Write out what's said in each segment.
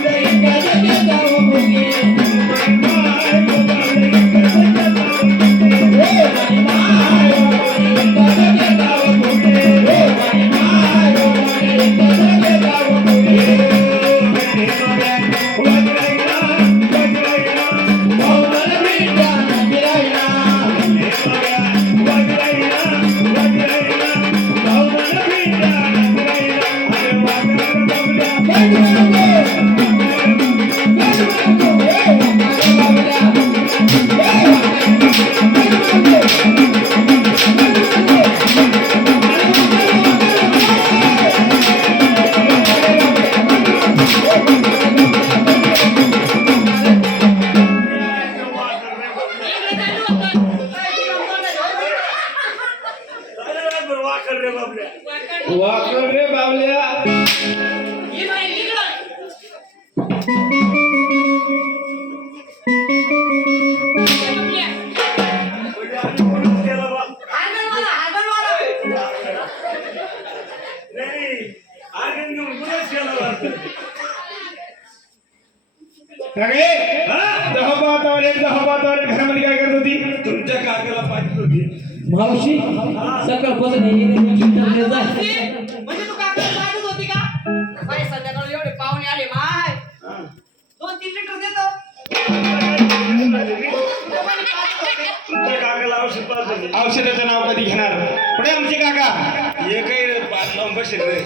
Thank you. Wakad रे बावल्या अरे दहोबातावर एक दहोबातावर एक घरामध्ये काय करत होती? तुमच्या काकाला पाहिजे होती. मावशी सकाळपासून चिंता जाय म्हणजे तू काका पाहतच होती का? बाई संध्याकाळी एवढे पाहुणे आले माय. दोन तीन लिटर देतो काकाला औषध औषधाचं नाव कधी घेणार? पुढे आमचे काका. हे काही पाच लावून बसेल रे.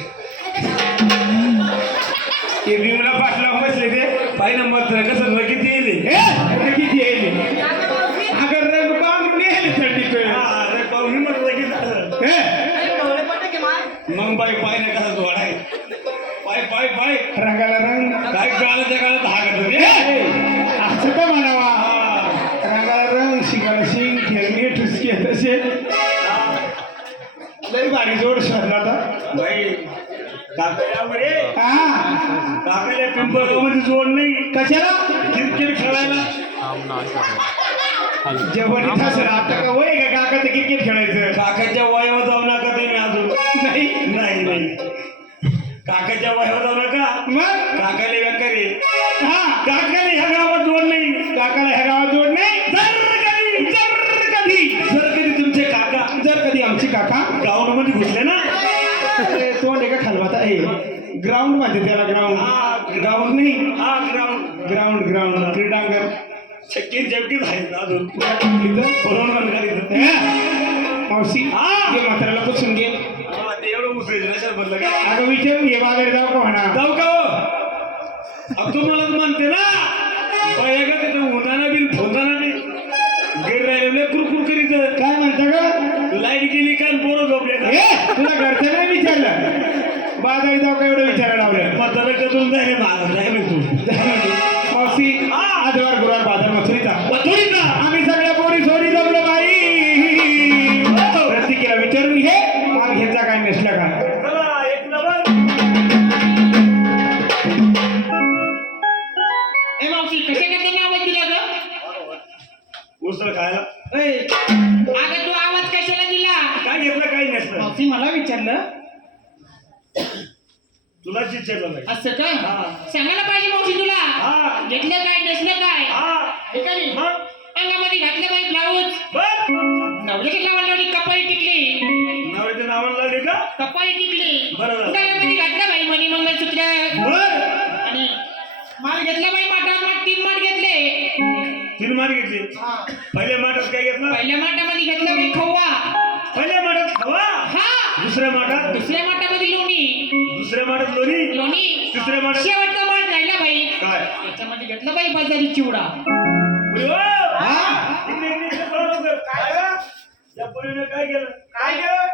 ते विमला पाटला बसले ते पाय नंबर तर कसं रगी येईल ए, अरे किती येईल अगर रंग बांधून येईल थंडी अरे पाहुणे म्हणलं रगी झालं ढवळे पडले की माय मग बाई पाय नाही कसा जोडाय पाय पाय पाय. रंगाला रंग. काय काळाच्या काळात हा? करतो ए, रे असं तर म्हणावा? रंगाला रंग शिंगाला शिंग खेळणे ठुसके तसे. लई भारी जोड शोधला आता. बाई हा. काकाला पिंपळगावमध्ये जोड नाही. कशाला? क्रिकेट खेळायला. जेवण असेल आता का? वय का? काकाचं क्रिकेट खेळायचं? काकाच्या वयावर जाऊ नका तुम्ही अजून. नाही? नाही नाही. काकाच्या वयावर जाऊ नका. मग? काकाला व्याकारी हा काकाला ह्या गावात जोड नाही. काकाला ह्या गावात जोड नाही. जर कधी जर कधी. जर कधी तुमचे काका. जर कधी आमची काका गावामध्ये घुसले ना? अरे, तोंड एका खालवात. आहे ग्राउंडमध्ये त्याला ग्राउंड हा ग्राउंड नाही. हा ग्राउंड ग्राउंड ग्राउंड क्रीडांगण. शक्य जगीत आहेत अजून. इथं. बरोबर म्हणणार हे? मावशी हा. म्हाताऱ्याला बसून घे. एवढं उचलायचं नशात म्हणलं काय? अगं विचारून घे बाजारी जाऊ का म्हणा जाऊ का हो? तुम्हालाच म्हणते ना. बाया का तिथं उन्हाना बिल फोनाना बिल गेर राहिले कुरकुर करीत काय म्हणता ग? लाइट गेली काय पोरं झोपले का? तुला घरचं नाही विचारलं? बाजारी जाऊ का एवढं विचारायला लावलं? पत्र करून जाय महाराज मी तू. उसळ खायला. अगं तू आवाज कशाला दिला? काय घेतलं काही नसलं? मावशी मला विचारलं. तुला विचारलं नाही. असं काय हा. सांगायला पाहिजे मावशी तुला. हा. घेतलं काय नसलं काय? हा. हे का नाही? मग? अंगामध्ये घातलं बाई ब्लाऊज बर नवऱ्याच्या लावण लावली कपाळी टिकली. नवऱ्याच्या नावाला लावले का? कपाळी टिकली. बरं झालं. गळ्यामध्ये घातलं बाई मणी मंगळसूत्र. बर. आणि माल घेतला बाई मार घेतली पहिल्या माठात काय घेतलं? पहिल्या माठामध्ये घेतलं बाई खवा. पहिल्या माठात हा. दुसऱ्या माठात? दुसऱ्या माठामध्ये लोणी. दुसऱ्या माठात लोणी? लोणी. तिसऱ्या माठात? शेवटचा माठ राहिला बाई? काय? याच्यामध्ये घेतलं बाई बाजारी चिवडा. हा? इकडे, इकडे, इकडे, बरोबर. काय गं? या पोरीनं काय केलं? काय केलं